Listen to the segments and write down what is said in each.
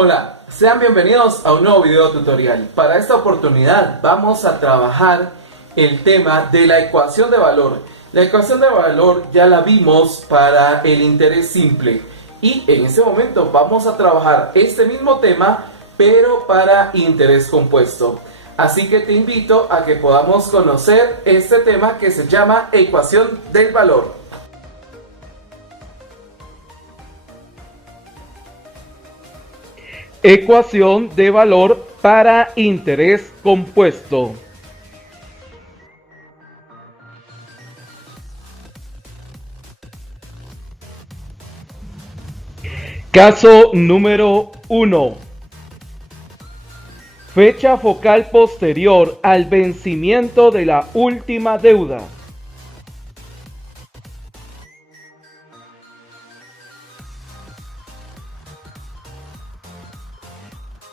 Hola, sean bienvenidos a un nuevo video tutorial. Para esta oportunidad vamos a trabajar el tema de la ecuación de valor. La ecuación de valor ya la vimos para el interés simple y en este momento vamos a trabajar este mismo tema pero para interés compuesto. Así que te invito a que podamos conocer este tema que se llama ecuación del valor. Ecuación de valor para interés compuesto. Caso número 1. Fecha focal posterior al vencimiento de la última deuda.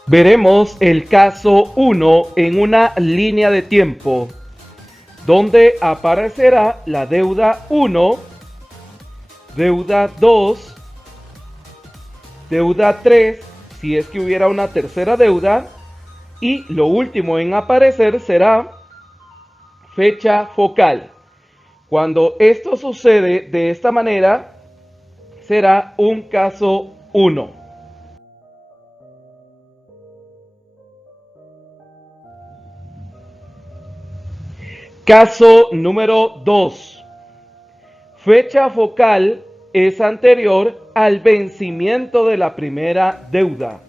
Veremos el caso 1 en una línea de tiempo, donde aparecerá la deuda 1, deuda 2, deuda 3, si es que hubiera una tercera deuda, y lo último en aparecer será fecha focal. Cuando esto sucede de esta manera, será un caso 1. Caso número 2. Fecha focal es anterior al vencimiento de la primera deuda.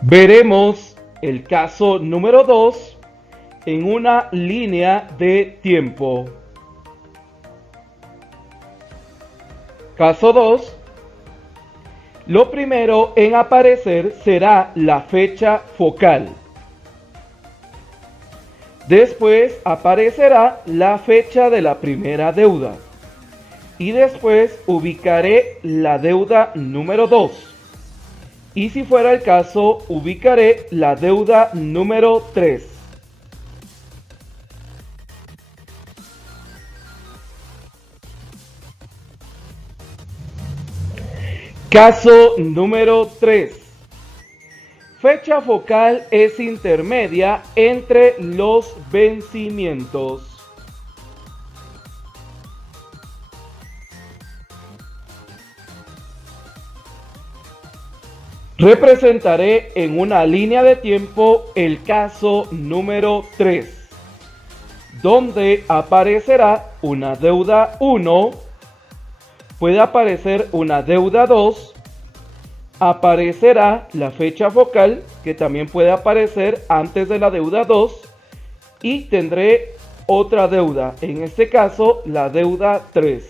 Veremos el caso número 2 en una línea de tiempo. Caso 2. Lo primero en aparecer será la fecha focal. Después aparecerá la fecha de la primera deuda. Y después ubicaré la deuda número 2. Y si fuera el caso, ubicaré la deuda número 3. Caso número 3. Fecha focal es intermedia entre los vencimientos. Representaré en una línea de tiempo el caso número 3, donde aparecerá una deuda 1, puede aparecer una deuda 2, aparecerá la fecha focal, que también puede aparecer antes de la deuda 2, y tendré otra deuda, en este caso la deuda 3.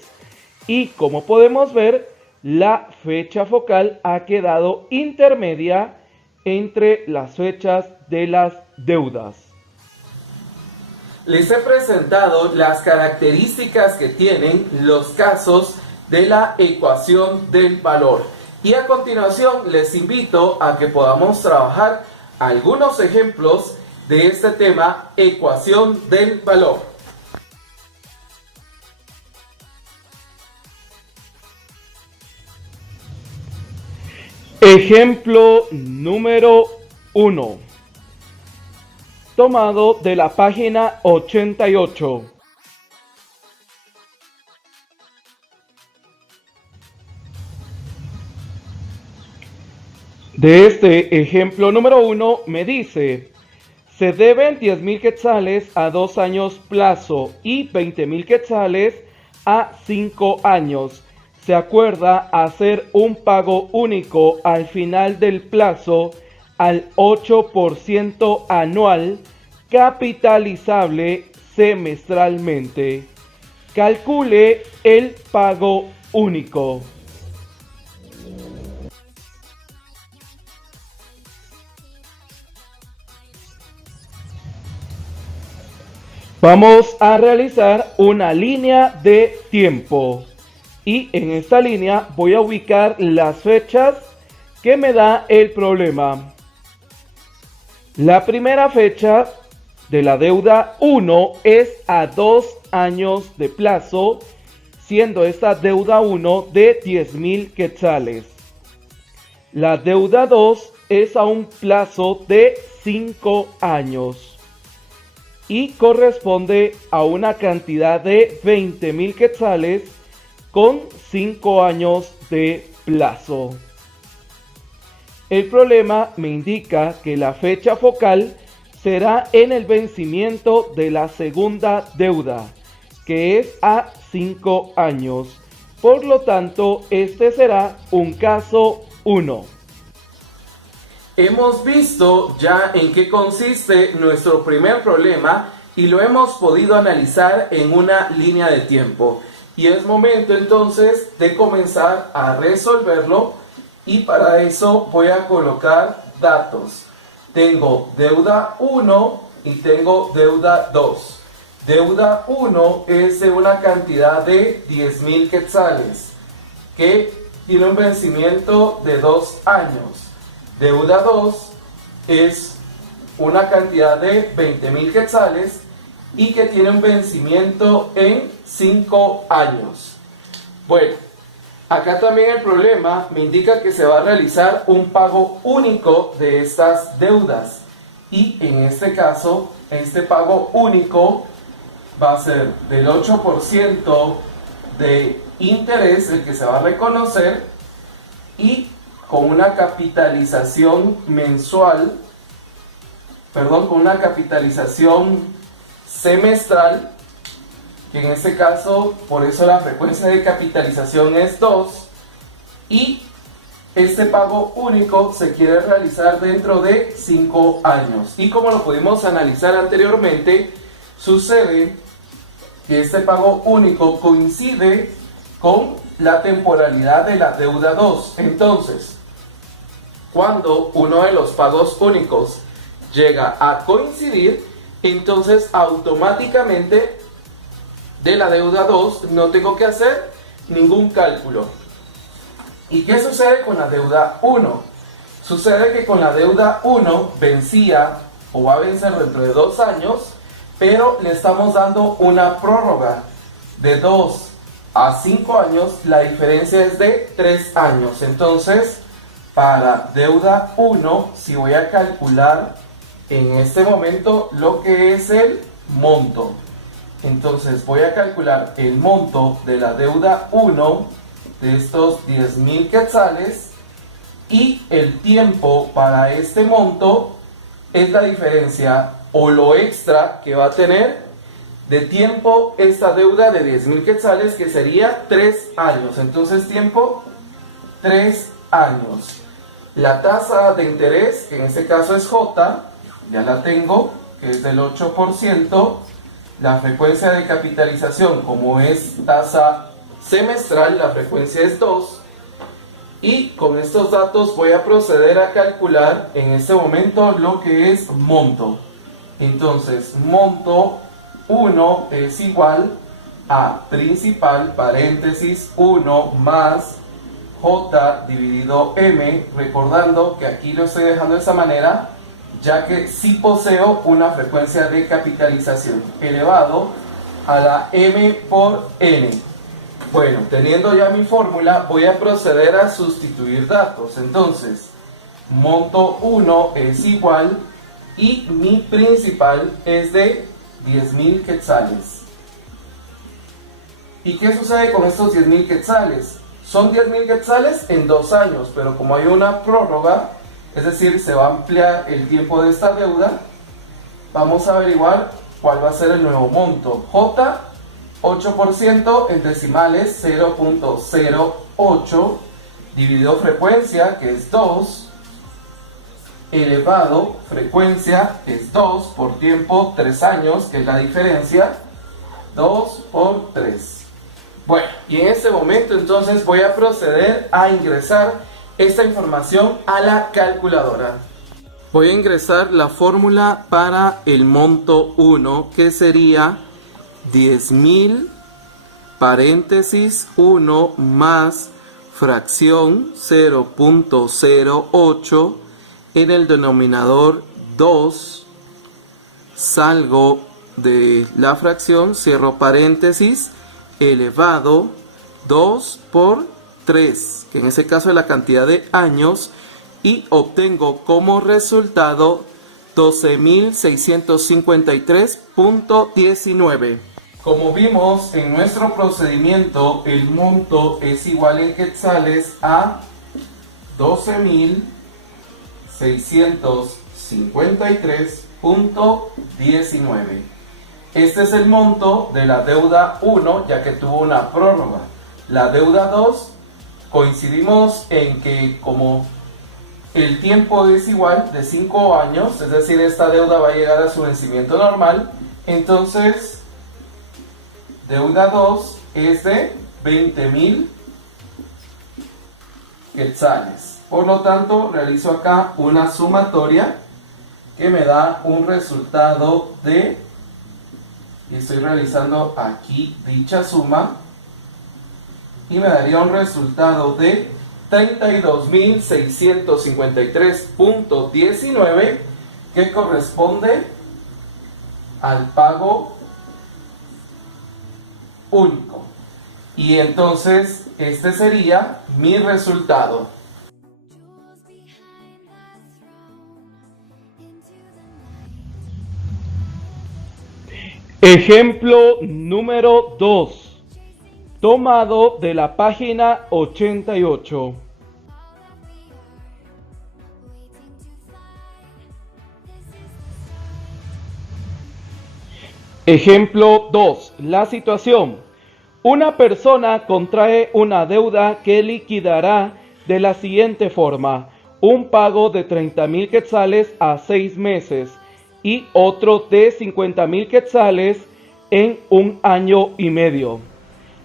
Y como podemos ver, la fecha focal ha quedado intermedia entre las fechas de las deudas. Les he presentado las características que tienen los casos de la ecuación del valor. Y a continuación les invito a que podamos trabajar algunos ejemplos de este tema, ecuación del valor. Ejemplo número 1, tomado de la página 88. De este ejemplo número 1 me dice, se deben 10,000 quetzales a 2 años plazo y 20,000 quetzales a 5 años. Se acuerda hacer un pago único al final del plazo al 8% anual, capitalizable semestralmente. Calcule el pago único. Vamos a realizar una línea de tiempo y en esta línea voy a ubicar las fechas que me da el problema. La primera fecha de la deuda 1 es a 2 años de plazo, siendo esta deuda 1 de 10.000 quetzales. La deuda 2 es a un plazo de 5 años y corresponde a una cantidad de 20.000 quetzales con 5 años de plazo. El problema me indica que la fecha focal será en el vencimiento de la segunda deuda, que es a 5 años. Por lo tanto, este será un caso 1. Hemos visto ya en qué consiste nuestro primer problema y lo hemos podido analizar en una línea de tiempo. Y es momento entonces de comenzar a resolverlo, y para eso voy a colocar datos. Tengo deuda 1 y tengo deuda 2. Deuda 1 es de una cantidad de 10.000 quetzales que tiene un vencimiento de 2 años. Deuda 2 es una cantidad de 20.000 quetzales y que tiene un vencimiento en 5 años. Bueno, acá también el problema me indica que se va a realizar un pago único de estas deudas. Y en este caso, este pago único va a ser del 8% de interés, el que se va a reconocer, y con una capitalización mensual, con una capitalización semestral, que en este caso, por eso la frecuencia de capitalización es 2, y este pago único se quiere realizar dentro de 5 años. Y como lo pudimos analizar anteriormente, sucede que este pago único coincide con la temporalidad de la deuda 2. Entonces, cuando uno de los pagos únicos llega a coincidir, entonces automáticamente de la deuda 2 no tengo que hacer ningún cálculo. ¿Y qué sucede con la deuda 1? Sucede que con la deuda 1 vencía o va a vencer dentro de 2 años, pero le estamos dando una prórroga de 2 a 5 años. La diferencia es de 3 años. Entonces, para deuda 1, si voy a calcular en este momento lo que es el monto, entonces voy a calcular el monto de la deuda 1 de estos 10.000 quetzales, y el tiempo para este monto es la diferencia o lo extra que va a tener de tiempo esta deuda de 10.000 quetzales, que sería 3 años. Entonces tiempo 3 años. La tasa de interés, que en este caso es J, ya la tengo, que es del 8%. La frecuencia de capitalización, como es tasa semestral, la frecuencia es 2. Y con estos datos voy a proceder a calcular en este momento lo que es monto. Entonces, monto 1 es igual a principal, paréntesis, 1 más J dividido M, recordando que aquí lo estoy dejando de esa manera, ya que sí poseo una frecuencia de capitalización, elevado a la M por N. Bueno, teniendo ya mi fórmula, voy a proceder a sustituir datos. Entonces, monto 1 es igual, y mi principal es de 10.000 quetzales. ¿Y qué sucede con estos 10.000 quetzales? Son 10.000 quetzales en 2 años, pero como hay una prórroga, es decir, se va a ampliar el tiempo de esta deuda, vamos a averiguar cuál va a ser el nuevo monto. J, 8% en decimales, 0.08, dividido frecuencia, que es 2, elevado frecuencia, que es 2, por tiempo, 3 años, que es la diferencia, 2 por 3. Bueno, y en este momento entonces voy a proceder a ingresar esta información a la calculadora. Voy a ingresar la fórmula para el monto 1, que sería 10.000 paréntesis 1 más fracción 0.08 en el denominador 2, salgo de la fracción, cierro paréntesis, elevado 2 por 3, que en ese caso es la cantidad de años, y obtengo como resultado 12.653.19. Como vimos en nuestro procedimiento, el monto es igual en quetzales a 12.653.19. Este es el monto de la deuda 1, ya que tuvo una prórroga. La deuda 2, coincidimos en que como el tiempo es igual de 5 años, es decir, esta deuda va a llegar a su vencimiento normal, entonces deuda 2 es de 20.000 quetzales. Por lo tanto, realizo acá una sumatoria que me da un resultado de, y estoy realizando aquí dicha suma, y me daría un resultado de 32.653.19, que corresponde al pago único. Y entonces este sería mi resultado. Ejemplo número 2, tomado de la página 88. Ejemplo 2. La situación. Una persona contrae una deuda que liquidará de la siguiente forma: un pago de 30.000 quetzales a 6 meses y otro de 50.000 quetzales en 1 año y medio.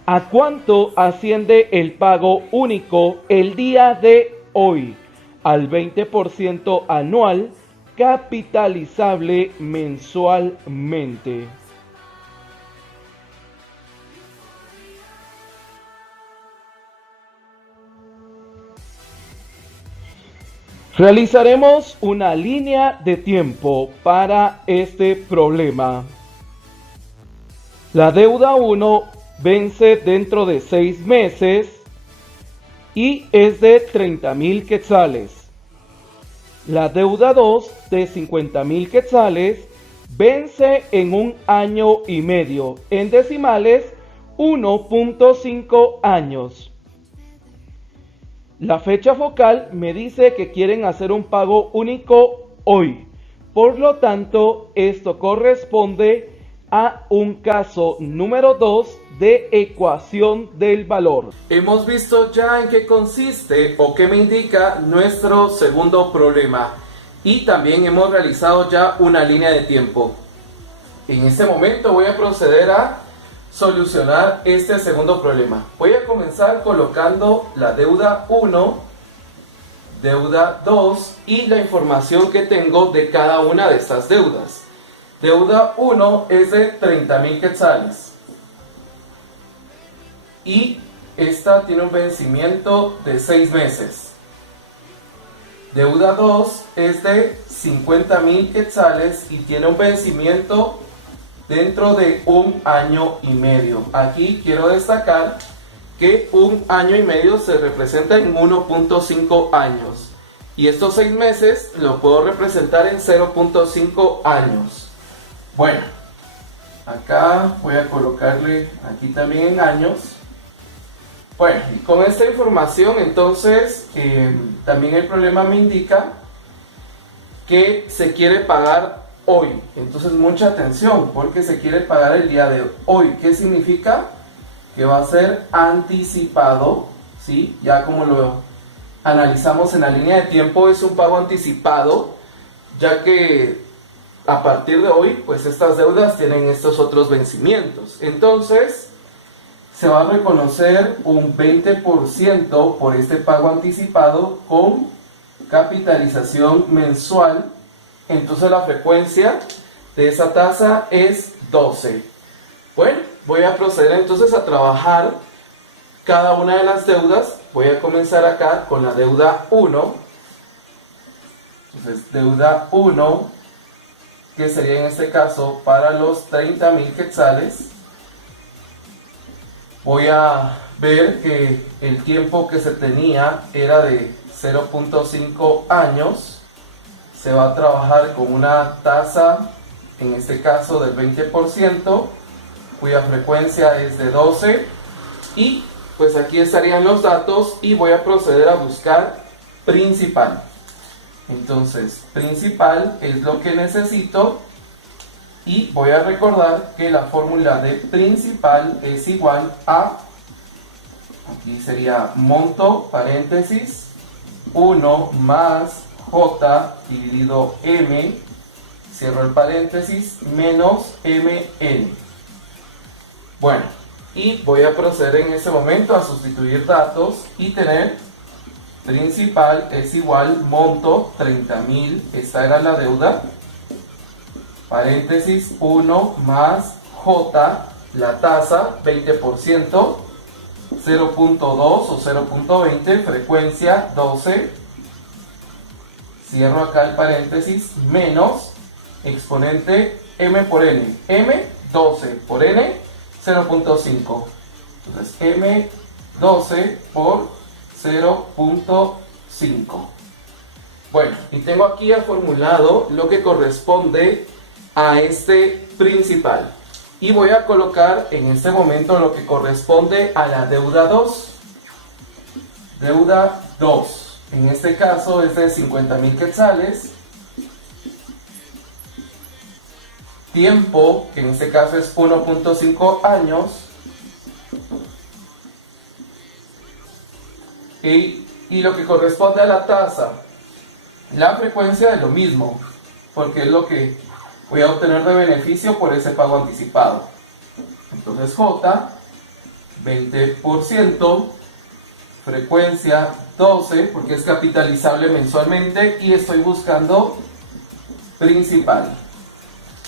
¿A cuánto asciende el pago único el día de hoy? Al 20% anual, capitalizable mensualmente. Realizaremos una línea de tiempo para este problema. La deuda 1 vence dentro de 6 meses y es de 30.000 quetzales. La deuda 2 de 50.000 quetzales vence en 1 año y medio, en decimales 1.5 años. La fecha focal me dice que quieren hacer un pago único hoy. Por lo tanto, esto corresponde a un caso número 2 de ecuación del valor. Hemos visto ya en qué consiste o qué me indica nuestro segundo problema. Y también hemos realizado ya una línea de tiempo. En este momento voy a proceder a solucionar este segundo problema. Voy a comenzar colocando la deuda 1, deuda 2 y la información que tengo de cada una de estas deudas. Deuda 1 es de 30.000 quetzales y esta tiene un vencimiento de 6 meses. Deuda 2 es de 50.000 quetzales y tiene un vencimiento dentro de 1 año y medio. Aquí quiero destacar que 1 año y medio se representa en 1.5 años y estos 6 meses lo puedo representar en 0.5 años. Bueno, acá voy a colocarle aquí también en años. Bueno, y con esta información entonces también el problema me indica que se quiere pagar hoy. Entonces mucha atención porque se quiere pagar el día de hoy. ¿Qué significa? Que va a ser anticipado, ¿sí? Ya como lo analizamos en la línea de tiempo, es un pago anticipado, ya que a partir de hoy pues estas deudas tienen estos otros vencimientos. Entonces se va a reconocer un 20% por este pago anticipado con capitalización mensual. Entonces la frecuencia de esa tasa es 12. Bueno, voy a proceder entonces a trabajar cada una de las deudas. Voy a comenzar acá con la deuda 1. Entonces deuda 1 que sería en este caso para los 30.000 quetzales. Voy a ver que el tiempo que se tenía era de 0.5 años. Se va a trabajar con una tasa, en este caso del 20%, cuya frecuencia es de 12. Y pues aquí estarían los datos y voy a proceder a buscar principal. Entonces, principal es lo que necesito. Y voy a recordar que la fórmula de principal es igual a, aquí sería monto, paréntesis, 1 más J dividido M, cierro el paréntesis, menos MN. Bueno, y voy a proceder en ese momento a sustituir datos y tener principal es igual monto 30.000, esta era la deuda, paréntesis 1 más J, la tasa 20%, 0.2 o 0.20, frecuencia 12, cierro acá el paréntesis, menos exponente m por n, m 12 por n 0.5, entonces m 12 por 0.5. Bueno, y tengo aquí ya formulado lo que corresponde a este principal y voy a colocar en este momento lo que corresponde a la deuda 2. Deuda 2, en este caso es de 50.000 quetzales. Tiempo, que en este caso es 1.5 años. Y lo que corresponde a la tasa, la frecuencia es lo mismo, porque es lo que voy a obtener de beneficio por ese pago anticipado. Entonces J, 20%, frecuencia 12, porque es capitalizable mensualmente y estoy buscando principal.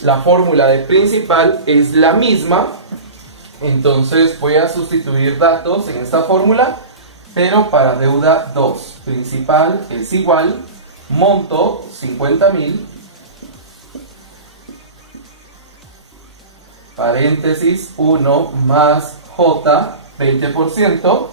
La fórmula de principal es la misma, entonces voy a sustituir datos en esta fórmula, pero para deuda 2. Principal es igual, monto 50.000, paréntesis 1 más J, 20%.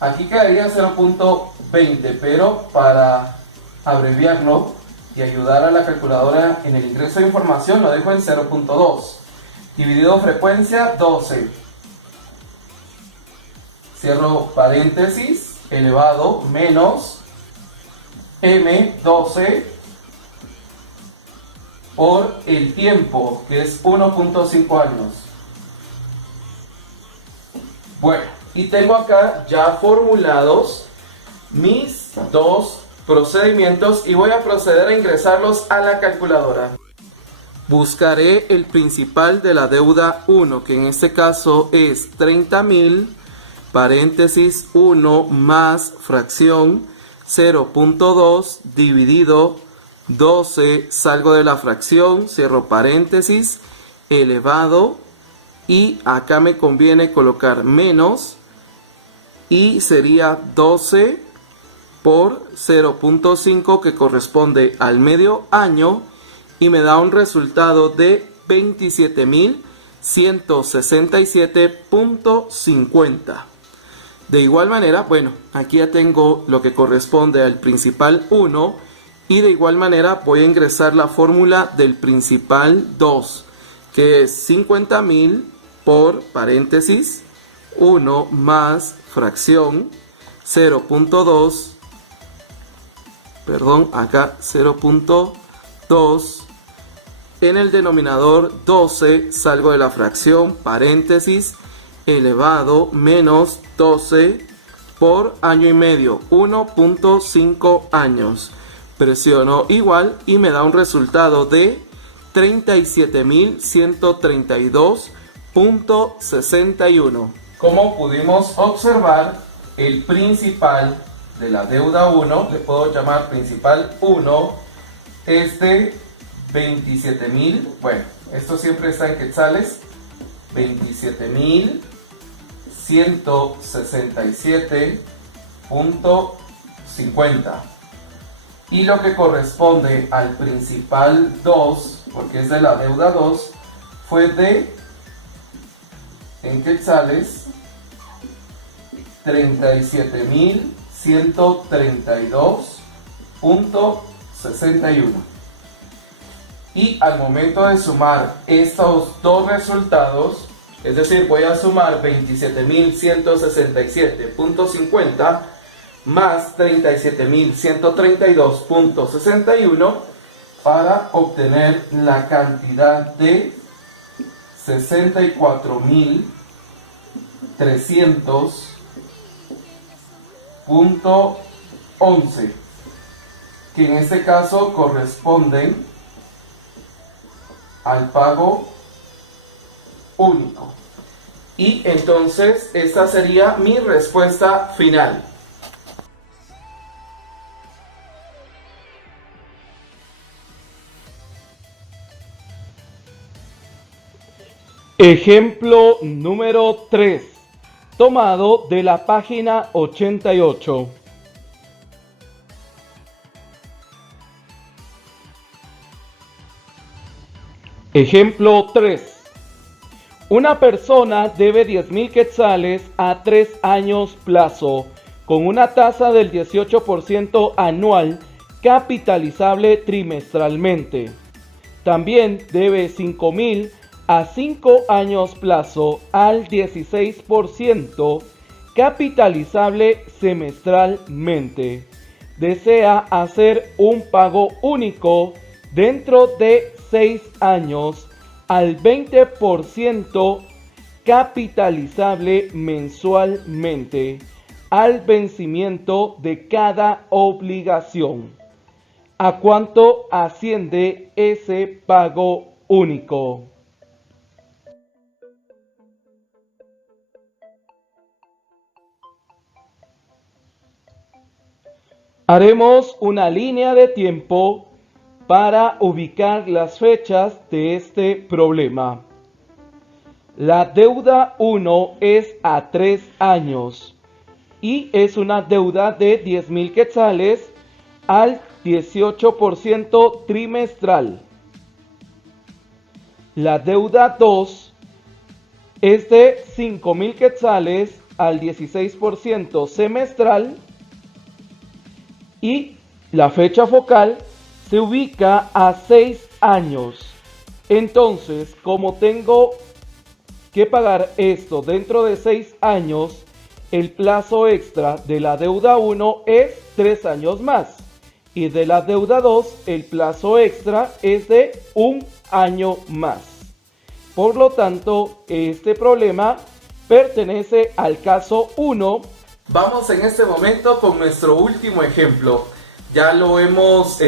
Aquí quedaría 0.20, pero para abreviarlo y ayudar a la calculadora en el ingreso de información lo dejo en 0.2. Dividido frecuencia 12. Cierro paréntesis, elevado, menos M12 por el tiempo, que es 1.5 años. Bueno, y tengo acá ya formulados mis dos procedimientos y voy a proceder a ingresarlos a la calculadora. Buscaré el principal de la deuda 1, que en este caso es 30.000, paréntesis 1 más fracción 0.2 dividido 12, salgo de la fracción, cierro paréntesis, elevado, y acá me conviene colocar menos, y sería 12 por 0.5, que corresponde al medio año, y me da un resultado de 27.167.50. De igual manera, bueno, aquí ya tengo lo que corresponde al principal 1, y de igual manera voy a ingresar la fórmula del principal 2, que es 50.000 por paréntesis 1 más fracción 0.2, perdón, acá 0.2, en el denominador 12, salgo de la fracción, paréntesis, elevado, menos 12 por año y medio, 1.5 años. Presiono igual y me da un resultado de 37.132.61. Como pudimos observar, el principal de la deuda 1, le puedo llamar principal 1, es de 27.000, bueno, esto siempre está en quetzales, 27.167.50. y lo que corresponde al principal 2, porque es de la deuda 2, fue de, en quetzales, 37.132.61. Y al momento de sumar estos dos resultados, es decir, voy a sumar 27.167.50 más 37.132.61 para obtener la cantidad de 64.300.11, que en este caso corresponden al pago único. Y entonces esta sería mi respuesta final. Ejemplo número 3, tomado de la página 88. Ejemplo 3. Una persona debe 10.000 quetzales a 3 años plazo, con una tasa del 18% anual capitalizable trimestralmente. También debe 5.000 a 5 años plazo al 16% capitalizable semestralmente. Desea hacer un pago único dentro de 6 años al 20% capitalizable mensualmente al vencimiento de cada obligación. ¿A cuánto asciende ese pago único? Haremos una línea de tiempo para ubicar las fechas de este problema. La deuda 1 es a 3 años y es una deuda de 10.000 quetzales al 18% trimestral. La deuda 2 es de 5.000 quetzales al 16% semestral y la fecha focal se ubica a 6 años. Entonces, como tengo que pagar esto dentro de 6 años, el plazo extra de la deuda 1 es 3 años más. Y de la deuda 2, el plazo extra es de 1 año más. Por lo tanto, este problema pertenece al caso 1. Vamos en este momento con nuestro último ejemplo. Ya lo hemos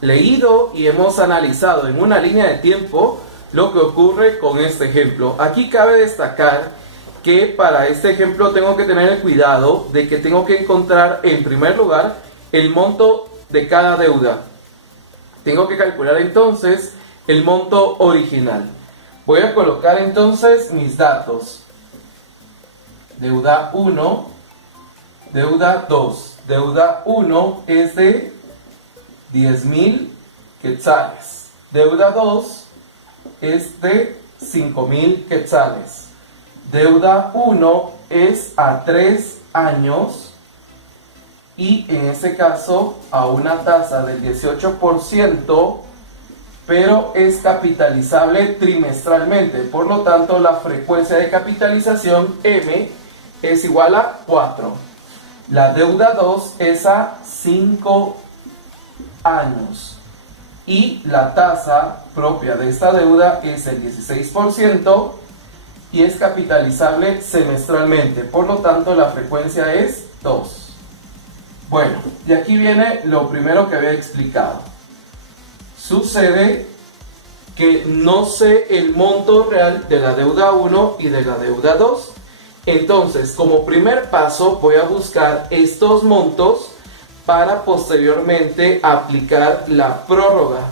leído y hemos analizado en una línea de tiempo lo que ocurre con este ejemplo. Aquí cabe destacar que para este ejemplo tengo que tener el cuidado de que tengo que encontrar en primer lugar el monto de cada deuda. Tengo que calcular entonces el monto original. Voy a colocar entonces mis datos. Deuda 1, deuda 2. Deuda 1 es de 10.000 quetzales. Deuda 2 es de 5.000 quetzales. Deuda 1 es a 3 años y en este caso a una tasa del 18%, pero es capitalizable trimestralmente. Por lo tanto, la frecuencia de capitalización M es igual a 4. La deuda 2 es a 5 años y la tasa propia de esta deuda es el 16% y es capitalizable semestralmente. Por lo tanto, la frecuencia es 2. Bueno, y aquí viene lo primero que había explicado. Sucede que no sé el monto real de la deuda 1 y de la deuda 2. Entonces, como primer paso, voy a buscar estos montos para posteriormente aplicar la prórroga.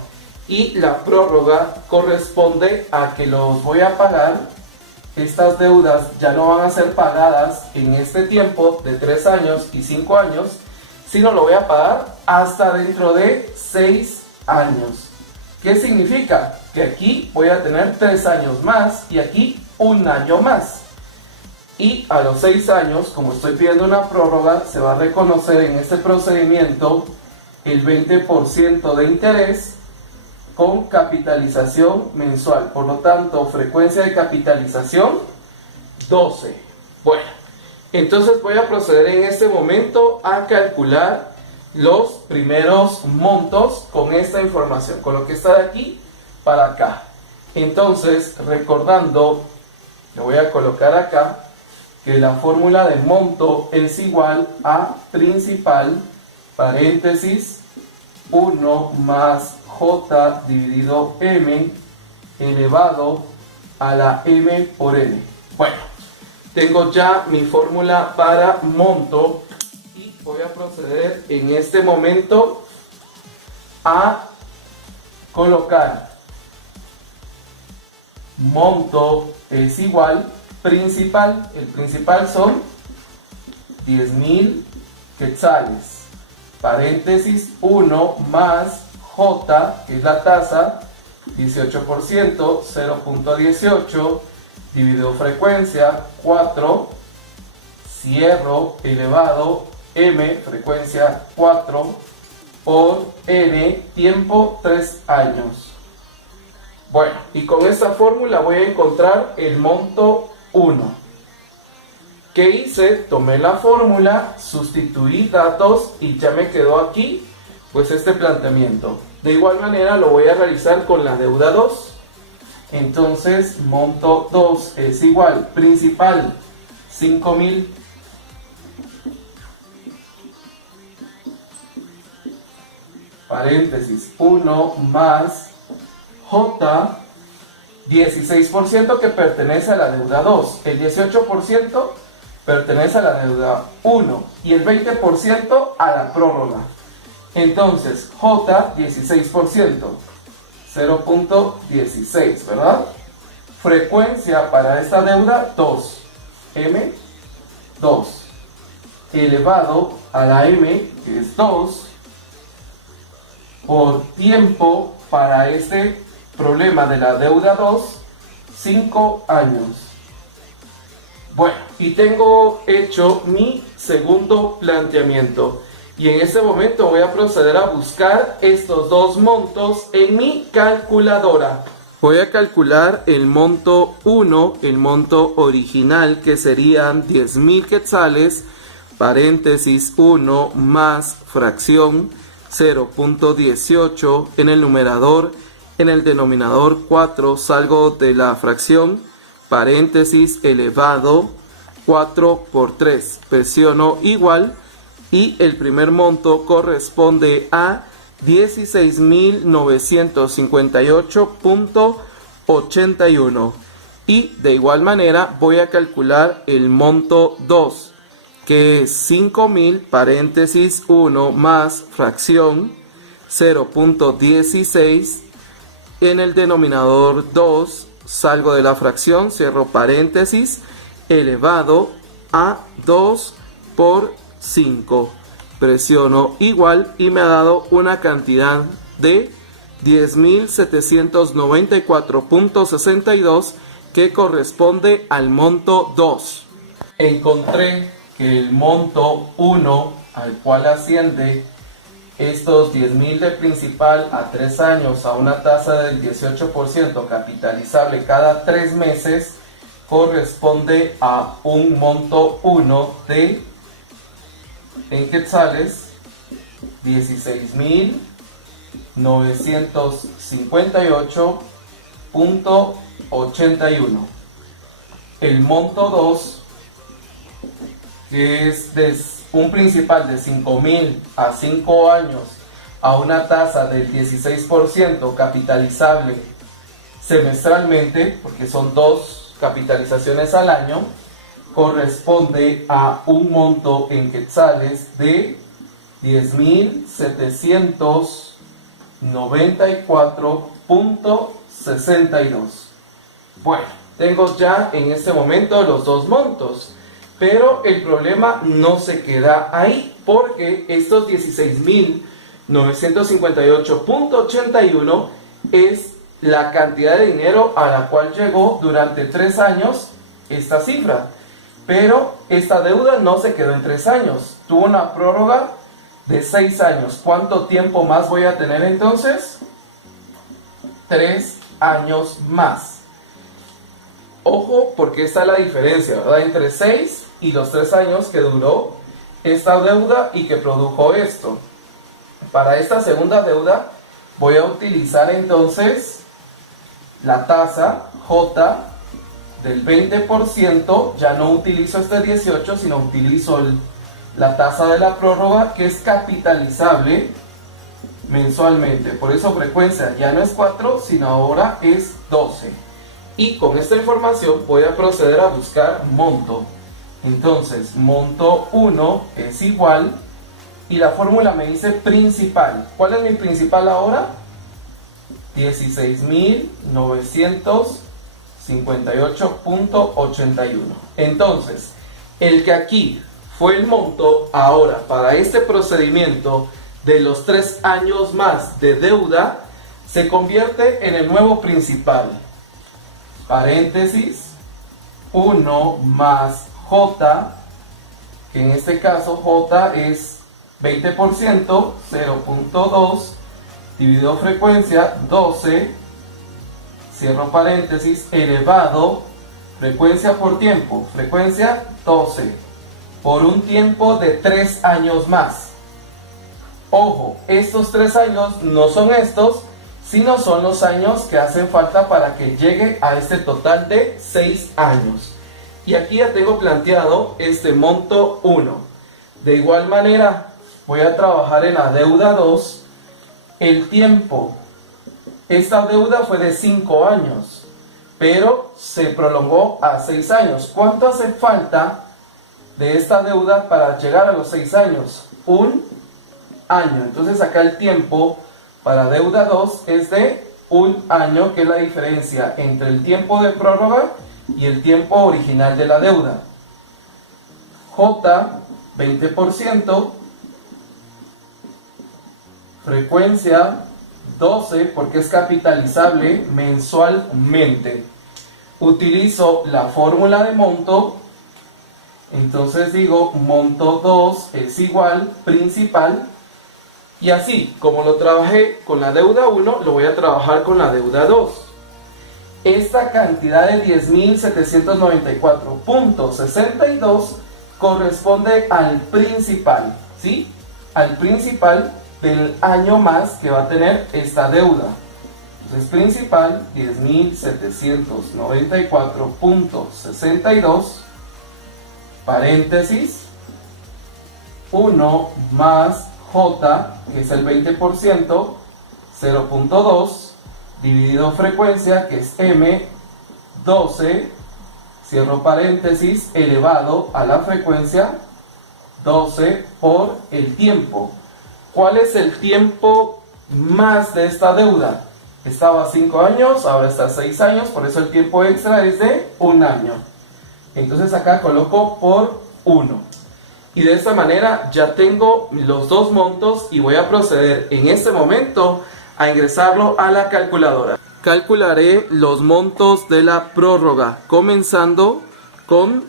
Y la prórroga corresponde a que los voy a pagar. Estas deudas ya no van a ser pagadas en este tiempo de 3 años y 5 años, sino lo voy a pagar hasta dentro de 6 años. ¿Qué significa? Que aquí voy a tener 3 años más y aquí 1 año más. Y a los 6 años, como estoy pidiendo una prórroga, se va a reconocer en este procedimiento el 20% de interés con capitalización mensual. Por lo tanto, frecuencia de capitalización 12. Bueno, entonces voy a proceder en este momento a calcular los primeros montos con esta información, con lo que está de aquí para acá. Entonces, recordando, le voy a colocar acá que la fórmula de monto es igual a principal, paréntesis, 1 más J dividido M elevado a la M por N. Bueno, tengo ya mi fórmula para monto y voy a proceder en este momento a colocar monto es igual principal. El principal son 10.000 quetzales, paréntesis 1 más J, que es la tasa, 18%, 0.18, dividido frecuencia, 4, cierro, elevado, M, frecuencia 4, por N, tiempo 3 años. Bueno, y con esta fórmula voy a encontrar el monto 1. ¿Qué hice? Tomé la fórmula, sustituí datos y ya me quedó aquí pues este planteamiento. De igual manera lo voy a realizar con la deuda 2. Entonces monto 2 es igual, principal 5.000, paréntesis 1 más J, 16% que pertenece a la deuda 2, el 18% pertenece a la deuda 1 y el 20% a la prórroga. Entonces, J, 16%, 0.16, ¿verdad? Frecuencia para esta deuda, 2, M, 2, elevado a la M, que es 2, por tiempo para este problema de la deuda 2, 5 años. Bueno, y tengo hecho mi segundo planteamiento. Y en este momento voy a proceder a buscar estos dos montos en mi calculadora. Voy a calcular el monto 1, el monto original, que serían 10.000 quetzales, paréntesis 1 más fracción 0.18 en el numerador, en el denominador 4 salgo de la fracción, paréntesis elevado 4 por 3, presiono igual. Y el primer monto corresponde a 16.958.81. Y de igual manera voy a calcular el monto 2, que es 5.000, paréntesis 1 más fracción 0.16. En el denominador 2 salgo de la fracción, cierro paréntesis, elevado a 2 por 5, presiono igual y me ha dado una cantidad de 10.794.62 que corresponde al monto 2. Encontré que el monto 1, al cual asciende estos 10.000 de principal a 3 años a una tasa del 18% capitalizable cada 3 meses, corresponde a un monto 1 de, en quetzales, 16.958.81. El monto 2, que es de un principal de 5.000 a 5 años a una tasa del 16% capitalizable semestralmente, porque son 2 capitalizaciones al año, corresponde a un monto en quetzales de 10.794.62. Bueno, tengo ya en este momento los dos montos. Pero el problema no se queda ahí, porque estos 16.958.81 es la cantidad de dinero a la cual llegó durante 3 años esta cifra. Pero esta deuda no se quedó en 3 años, tuvo una prórroga de 6 años. ¿Cuánto tiempo más voy a tener entonces? 3 años más. Ojo, porque esta es la diferencia, ¿verdad? Entre 6 y los 3 años que duró esta deuda y que produjo esto. Para esta segunda deuda voy a utilizar entonces la tasa J del 20%. Ya no utilizo este 18, sino utilizo la tasa de la prórroga, que es capitalizable mensualmente. Por eso frecuencia ya no es 4, sino ahora es 12. Y con esta información voy a proceder a buscar monto. Entonces, monto 1 es igual, y la fórmula me dice principal. ¿Cuál es mi principal ahora? 16.958.81. Entonces, el que aquí fue el monto, ahora para este procedimiento de los 3 años más de deuda, se convierte en el nuevo principal. Paréntesis, 1 más J, que en este caso J es 20%, 0.2, dividido frecuencia, 12, cierro paréntesis, elevado, frecuencia por tiempo, frecuencia 12, por un tiempo de 3 años más. Ojo, estos 3 años no son estos, sino son los años que hacen falta para que llegue a este total de 6 años. Y aquí ya tengo planteado este monto 1. De igual manera, voy a trabajar en la deuda 2. El tiempo. Esta deuda fue de 5 años, pero se prolongó a 6 años. ¿Cuánto hace falta de esta deuda para llegar a los 6 años? 1 año. Entonces acá el tiempo para deuda 2 es de 1 año, que es la diferencia entre el tiempo de prórroga y el tiempo original de la deuda. J, 20%, frecuencia 12, porque es capitalizable mensualmente. Utilizo la fórmula de monto, entonces digo monto 2 es igual principal. Y así, como lo trabajé con la deuda 1, lo voy a trabajar con la deuda 2. Esta cantidad de 10.794.62 corresponde al principal, ¿sí? Al principal del año más que va a tener esta deuda. Entonces, principal, 10.794.62, paréntesis, 1 más J, que es el 20%, 0.2, dividido frecuencia, que es M, 12, cierro paréntesis, elevado a la frecuencia, 12 por el tiempo. ¿Cuál es el tiempo más de esta deuda? Estaba 5 años, ahora está 6 años, por eso el tiempo extra es de 1 año. Entonces acá coloco por 1. Y de esta manera ya tengo los dos montos y voy a proceder en este momento a ingresarlo a la calculadora. Calcularé los montos de la prórroga, comenzando con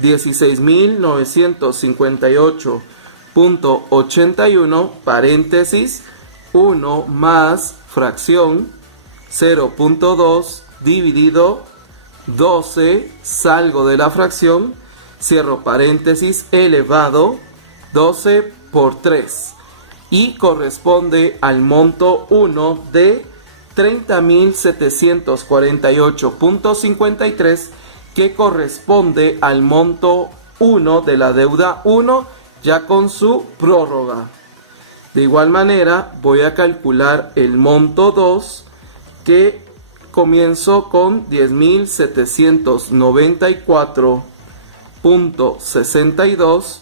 16.958.81, paréntesis, 1 más fracción 0.2 dividido 12, salgo de la fracción, cierro paréntesis, elevado 12 por 3, y corresponde al monto 1 de 30.748.53, que corresponde al monto 1 de la deuda 1 ya con su prórroga. De igual manera voy a calcular el monto 2, que comienzo con 10.794.62,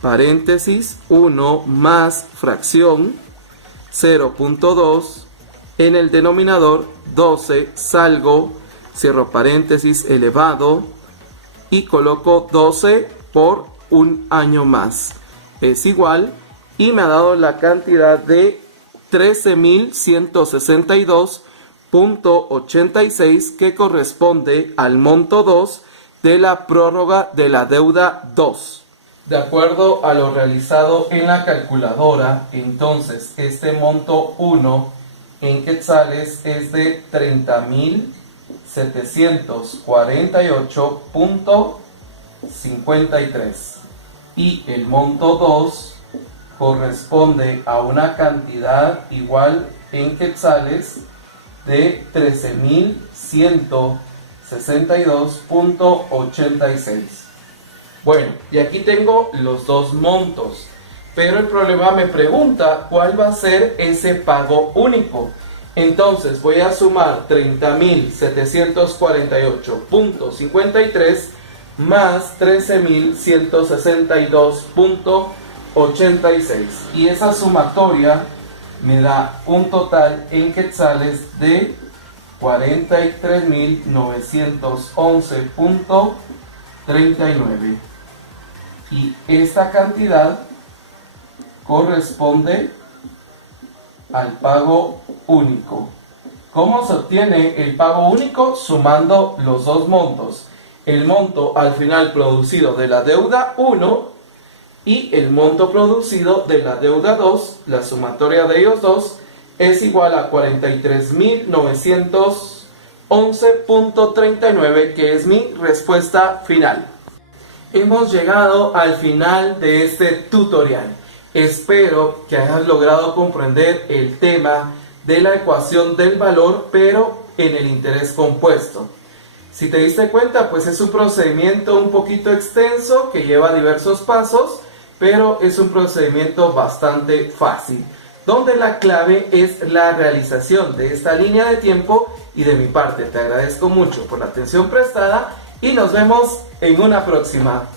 paréntesis, 1 más fracción 0.2, en el denominador 12, salgo, cierro paréntesis, elevado y coloco 12 por un año más. Es igual y me ha dado la cantidad de 13.162.86 que corresponde al monto 2 de la prórroga de la deuda 2. De acuerdo a lo realizado en la calculadora, entonces este monto 1 en quetzales es de 30.748.53 y el monto 2 corresponde a una cantidad igual en quetzales de 13.162.86. Bueno, y aquí tengo los dos montos, pero el problema me pregunta cuál va a ser ese pago único. Entonces voy a sumar 30.748.53 más 13.162.86 y esa sumatoria me da un total en quetzales de 43.911.39 y esta cantidad corresponde al pago único. ¿Cómo se obtiene el pago único? Sumando los dos montos. El monto al final producido de la deuda 1 y el monto producido de la deuda 2, la sumatoria de ellos dos, es igual a 43.911.39, que es mi respuesta final. Hemos llegado al final de este tutorial. Espero que hayas logrado comprender el tema de la ecuación del valor, pero en el interés compuesto. Si te diste cuenta, pues es un procedimiento un poquito extenso que lleva diversos pasos, pero es un procedimiento bastante fácil, donde la clave es la realización de esta línea de tiempo. Y de mi parte te agradezco mucho por la atención prestada y nos vemos en una próxima.